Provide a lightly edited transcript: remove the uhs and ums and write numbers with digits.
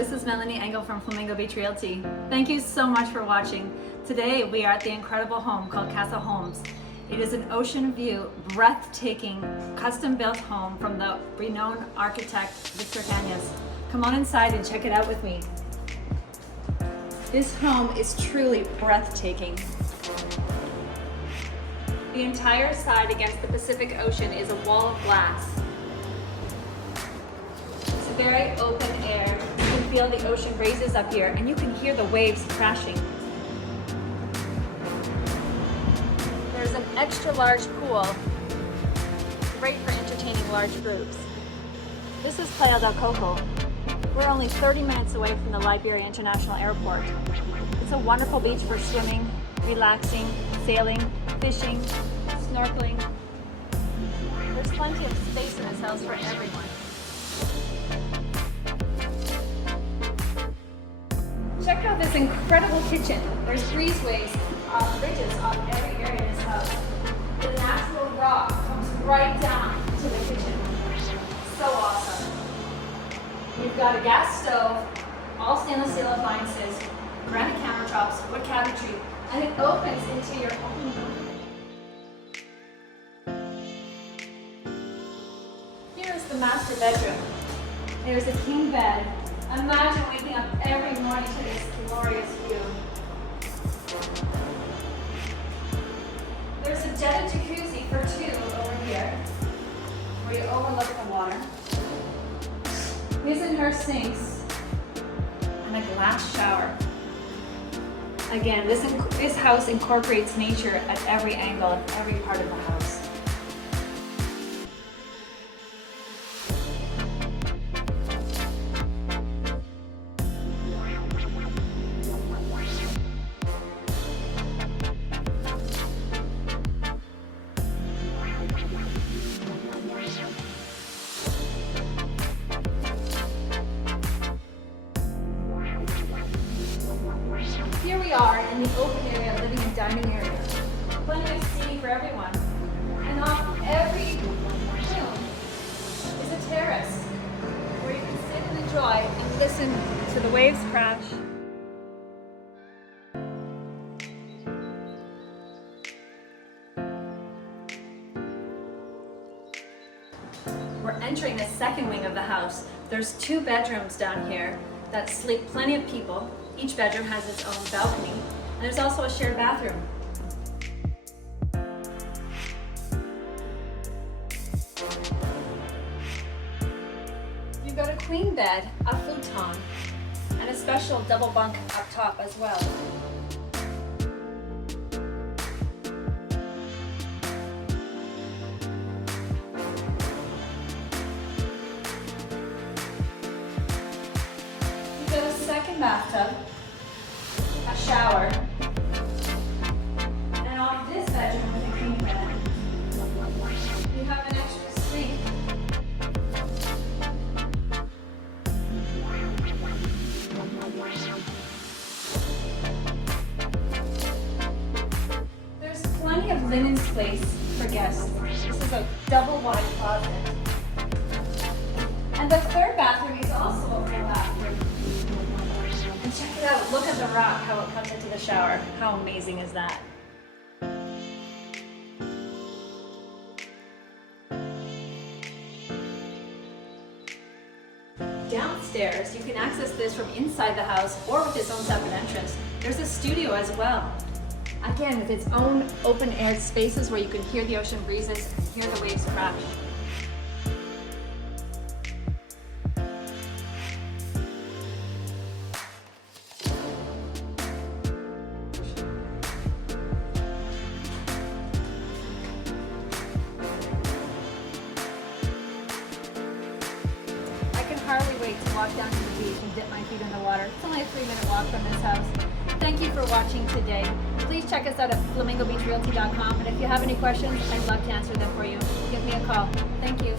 this is Melanie Engel from Flamingo Beach Realty. Thank you so much for watching. Today we are at the incredible home called Casa Holmes. It is an ocean view, breathtaking, custom-built home from the renowned architect Victor Cañas. Come on inside and check it out with me. This home is truly breathtaking. The entire side against the Pacific Ocean is a wall of glass. It's very open air. You can feel the ocean breezes up here and you can hear the waves crashing. There's an extra large pool, great for entertaining large groups. This is Playa del Coco. We're only 30 minutes away from the Liberia International Airport. It's a wonderful beach for swimming, relaxing, sailing, fishing, snorkeling. There's plenty of space in this house for everyone. Check out this incredible kitchen. There's breezeways, bridges on every area in this house. The natural rock comes right down to the kitchen. So awesome. You've got a gas stove, all stainless steel appliances, granite countertops, wood cabinetry, and it opens into your own room. Here is the master bedroom. There's a king bed. Imagine waking up every morning to this glorious view. There's a jetted jacuzzi for two over here, where you overlook the water. His and her sinks, and a glass shower. Again, this house incorporates nature at every angle, every part of the house. Here we are in the open area, living and dining area. Plenty of seating for everyone. And off every room is a terrace where you can sit and enjoy and listen to the waves crash. We're entering the second wing of the house. There's two bedrooms down here that sleep plenty of people. Each bedroom has its own balcony, and there's also a shared bathroom. You've got a queen bed, a futon, and a special double bunk up top as well. You've got a second bathtub, a shower, and off this bedroom with a king bed, you have an extra sink. There's plenty of linen space for guests. This is a double wide closet. And the third bathroom is also a full bathroom. And check it out, look at the rock, how it comes into the shower. How amazing is that? Downstairs, you can access this from inside the house or with its own separate entrance. There's a studio as well. Again, with its own open-air spaces where you can hear the ocean breezes and hear the waves crash. I can hardly wait to walk down to the beach and dip my feet in the water. It's only a 3-minute walk from this house. Thank you for watching today. Please check us out at flamingobeachrealty.com, and if you have any questions, I'd love to answer them for you. Give me a call. Thank you.